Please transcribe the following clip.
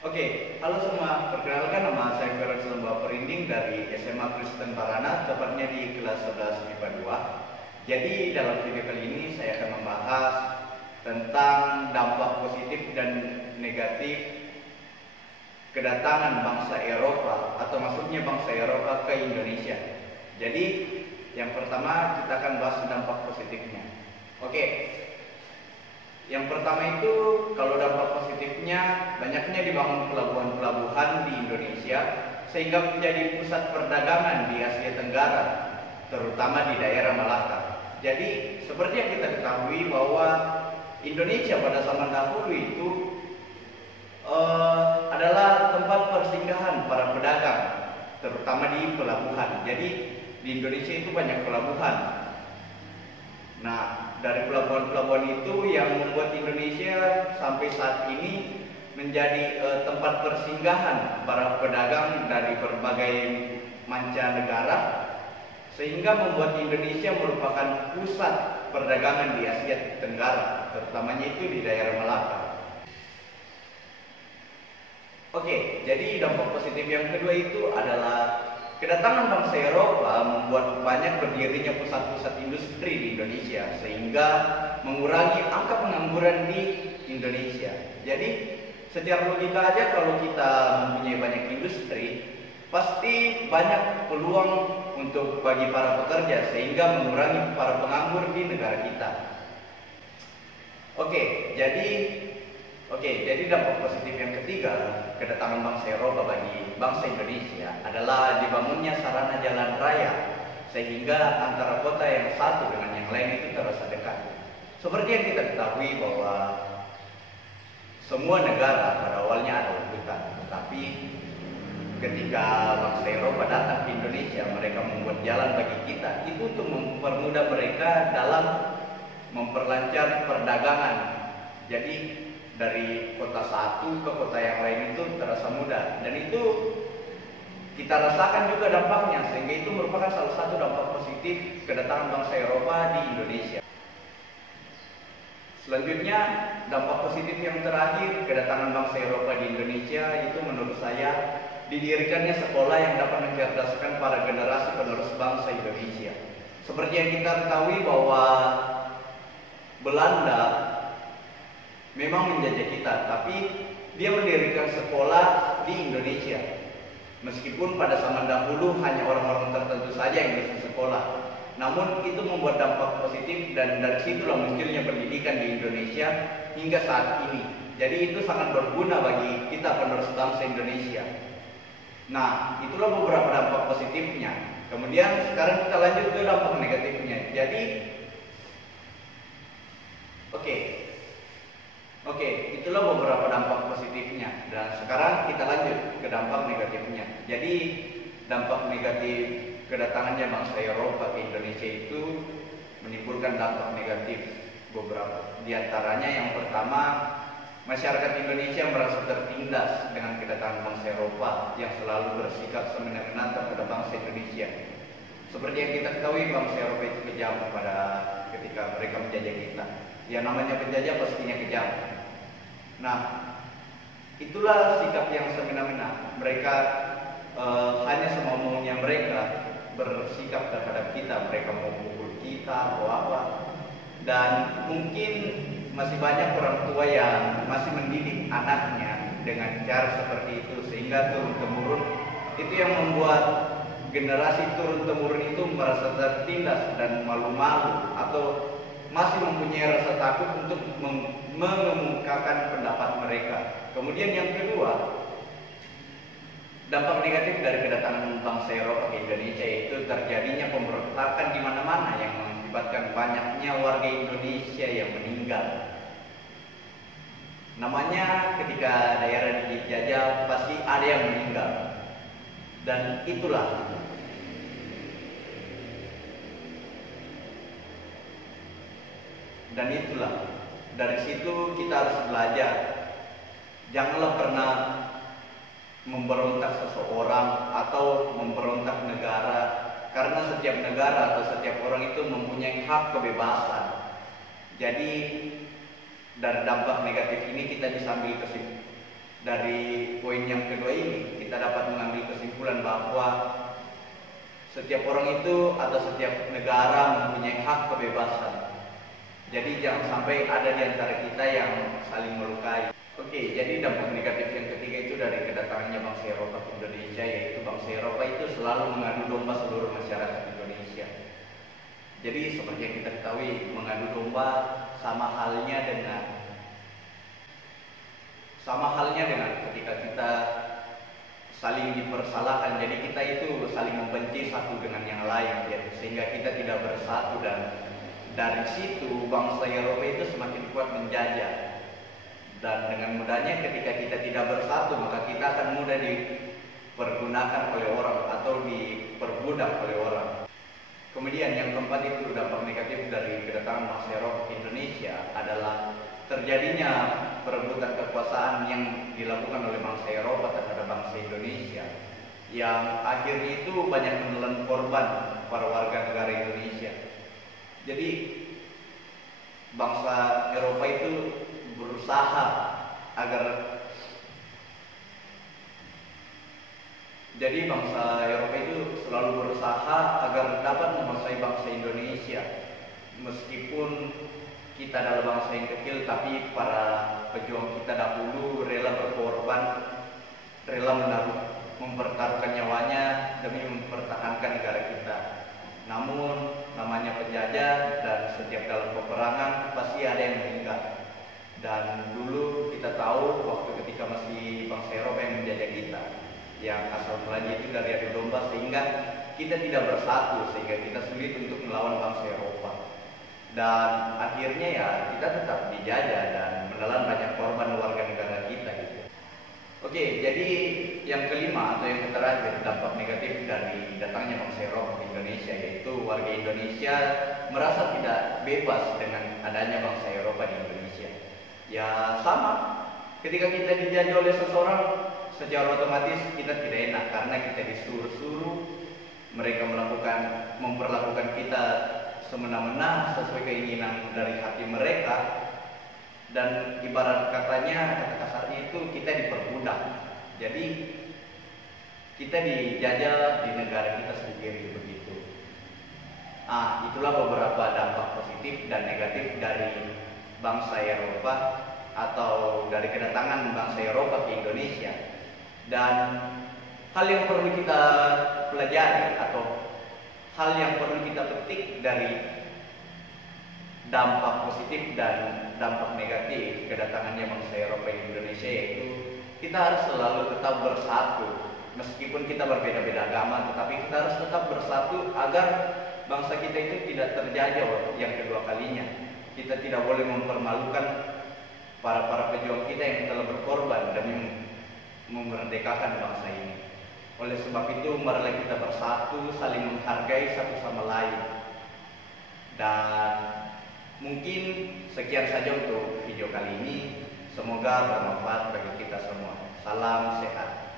Oke, halo semua. Perkenalkan, nama saya Feroz Lembah Perinding dari SMA Kristen Barana, tepatnya di kelas 11 IPA 2. Jadi dalam video kali ini saya akan membahas tentang dampak positif dan negatif kedatangan bangsa Eropa atau masuknya bangsa Eropa ke Indonesia. Jadi yang pertama kita akan bahas dampak positifnya. Oke. Yang pertama itu, kalau dampak positifnya, banyaknya dibangun pelabuhan-pelabuhan di Indonesia sehingga menjadi pusat perdagangan di Asia Tenggara, terutama di daerah Malaka. Jadi seperti yang kita ketahui bahwa Indonesia pada zaman dahulu itu adalah tempat persinggahan para pedagang, terutama di pelabuhan. Jadi di Indonesia itu banyak pelabuhan. Nah, dari pelabuhan-pelabuhan itu yang membuat Indonesia sampai saat ini menjadi tempat persinggahan para pedagang dari berbagai mancanegara, sehingga membuat Indonesia merupakan pusat perdagangan di Asia Tenggara, terutamanya itu di daerah Malaka. Oke, jadi dampak positif yang kedua itu adalah kedatangan bangsa Eropa membuat banyak berdirinya pusat-pusat industri di Indonesia sehingga mengurangi angka pengangguran di Indonesia. Jadi secara logika aja, kalau kita mempunyai banyak industri, pasti banyak peluang untuk bagi para pekerja sehingga mengurangi para penganggur di negara kita. Oke, jadi dampak positif yang ketiga kedatangan bangsa Eropa bagi bangsa Indonesia adalah dibangunnya sarana jalan raya sehingga antara kota yang satu dengan yang lain itu terasa dekat. Seperti yang kita ketahui bahwa semua negara pada awalnya ada hutan, tetapi ketika bangsa Eropa datang ke Indonesia, mereka membuat jalan bagi kita itu untuk mempermudah mereka dalam memperlancar perdagangan. Jadi dari kota satu ke kota yang lain itu terasa mudah, dan itu kita rasakan juga dampaknya, sehingga itu merupakan salah satu dampak positif kedatangan bangsa Eropa di Indonesia. Selanjutnya, dampak positif yang terakhir kedatangan bangsa Eropa di Indonesia itu menurut saya didirikannya sekolah yang dapat mencerdaskan para generasi penerus bangsa Indonesia. Seperti yang kita ketahui bahwa Belanda memang menjajah kita, tapi dia mendirikan sekolah di Indonesia. Meskipun pada zaman dahulu hanya orang-orang tertentu saja yang bisa sekolah, namun itu membuat dampak positif, dan dari situlah munculnya pendidikan di Indonesia hingga saat ini. Jadi itu sangat berguna bagi kita penerus bangsa Indonesia. Nah, itulah beberapa dampak positifnya. Kemudian sekarang kita lanjut ke dampak negatifnya. Jadi Oke, itulah beberapa dampak positifnya. Dan sekarang kita lanjut ke dampak negatifnya. Jadi dampak negatif kedatangannya bangsa Eropa ke Indonesia itu menimbulkan dampak negatif beberapa. Di antaranya yang pertama, masyarakat Indonesia merasa tertindas dengan kedatangan bangsa Eropa yang selalu bersikap semena-mena terhadap bangsa Indonesia. Seperti yang kita ketahui, bangsa Eropa itu kejam pada ketika mereka menjajah kita. Yang namanya penjajah pastinya kejam. Nah, itulah sikap yang semena-mena. Mereka hanya semau-maunya mereka bersikap terhadap kita. Mereka mau pukul kita atau apa. Dan mungkin masih banyak orang tua yang masih mendidik anaknya dengan cara seperti itu, sehingga turun-temurun itu yang membuat generasi turun-temurun itu merasa tertindas dan malu-malu atau masih mempunyai rasa takut untuk mengemukakan pendapat mereka. Kemudian yang kedua, dampak negatif dari kedatangan bangsa Eropa ke Indonesia itu terjadinya pemberontakan di mana-mana yang mengakibatkan banyaknya warga Indonesia yang meninggal. Namanya ketika daerah dijajah pasti ada yang meninggal. Dan itulah dari situ kita harus belajar. Janganlah pernah memberontak seseorang atau memberontak negara, karena setiap negara atau setiap orang itu mempunyai hak kebebasan. Jadi dari dampak negatif ini kita bisa ambil dari poin yang kedua ini kita dapat mengambil kesimpulan bahwa setiap orang itu atau setiap negara mempunyai hak kebebasan. Jadi jangan sampai ada di antara kita yang saling melukai. Oke, jadi dampak negatif yang ketiga itu dari kedatangannya bangsa Eropa ke Indonesia, yaitu bangsa Eropa itu selalu mengadu domba seluruh masyarakat Indonesia. Jadi seperti yang kita ketahui, mengadu domba sama halnya dengan ketika kita saling dipersalahkan. Jadi kita itu saling membenci satu dengan yang lain, ya, sehingga kita tidak bersatu, dan dari situ bangsa Eropa itu semakin kuat menjajah. Dan dengan mudahnya ketika kita tidak bersatu, maka kita akan mudah dipergunakan oleh orang atau diperbudak oleh orang. Kemudian yang keempat itu dampak negatif dari kedatangan bangsa Eropa ke Indonesia adalah terjadinya perebutan kekuasaan yang dilakukan oleh bangsa Eropa terhadap bangsa Indonesia, yang akhirnya itu banyak menelan korban para warga negara Indonesia. Jadi bangsa Eropa itu berusaha agar selalu berusaha agar dapat menguasai bangsa Indonesia. Meskipun kita adalah bangsa yang kecil, tapi para pejuang kita dahulu rela berkorban, rela mempertaruhkan nyawanya demi mempertahankan negara kita. Namun namanya penjajah, dan setiap dalam peperangan pasti ada yang meninggal. Dan dulu kita tahu waktu ketika masih bangsa Eropa yang menjajah kita, yang asal mulanya itu dari adu domba, sehingga kita tidak bersatu, sehingga kita sulit untuk melawan bangsa Eropa. Dan akhirnya ya kita tetap dijajah dan menelan banyak korban warga negara kita gitu. Oke, jadi yang kelima atau yang terakhir dampak negatif dari datangnya bangsa Eropa ke Indonesia, yaitu warga Indonesia merasa tidak bebas dengan adanya bangsa Eropa di Indonesia. Ya sama, ketika kita dijajah oleh seseorang, secara otomatis kita tidak enak karena kita disuruh-suruh, mereka memperlakukan kita semena-mena sesuai keinginan dari hati mereka. Dan ibarat katanya, kata kasarnya itu kita diperbudak. Jadi kita dijajah di negara kita sendiri begitu. Itulah beberapa dampak positif dan negatif dari bangsa Eropa atau dari kedatangan bangsa Eropa ke Indonesia. Dan hal yang perlu kita pelajari atau hal yang perlu kita petik dari dampak positif dan dampak negatif kedatangannya bangsa Eropa di Indonesia, yaitu kita harus selalu tetap bersatu. Meskipun kita berbeda-beda agama, tetapi kita harus tetap bersatu agar bangsa kita itu tidak terjajah yang kedua kalinya. Kita tidak boleh mempermalukan para pejuang kita yang telah berkorban demi memerdekakan bangsa ini. Oleh sebab itu, marilah kita bersatu, saling menghargai satu sama lain. Dan mungkin sekian saja untuk video kali ini. Semoga bermanfaat bagi kita semua. Salam sehat.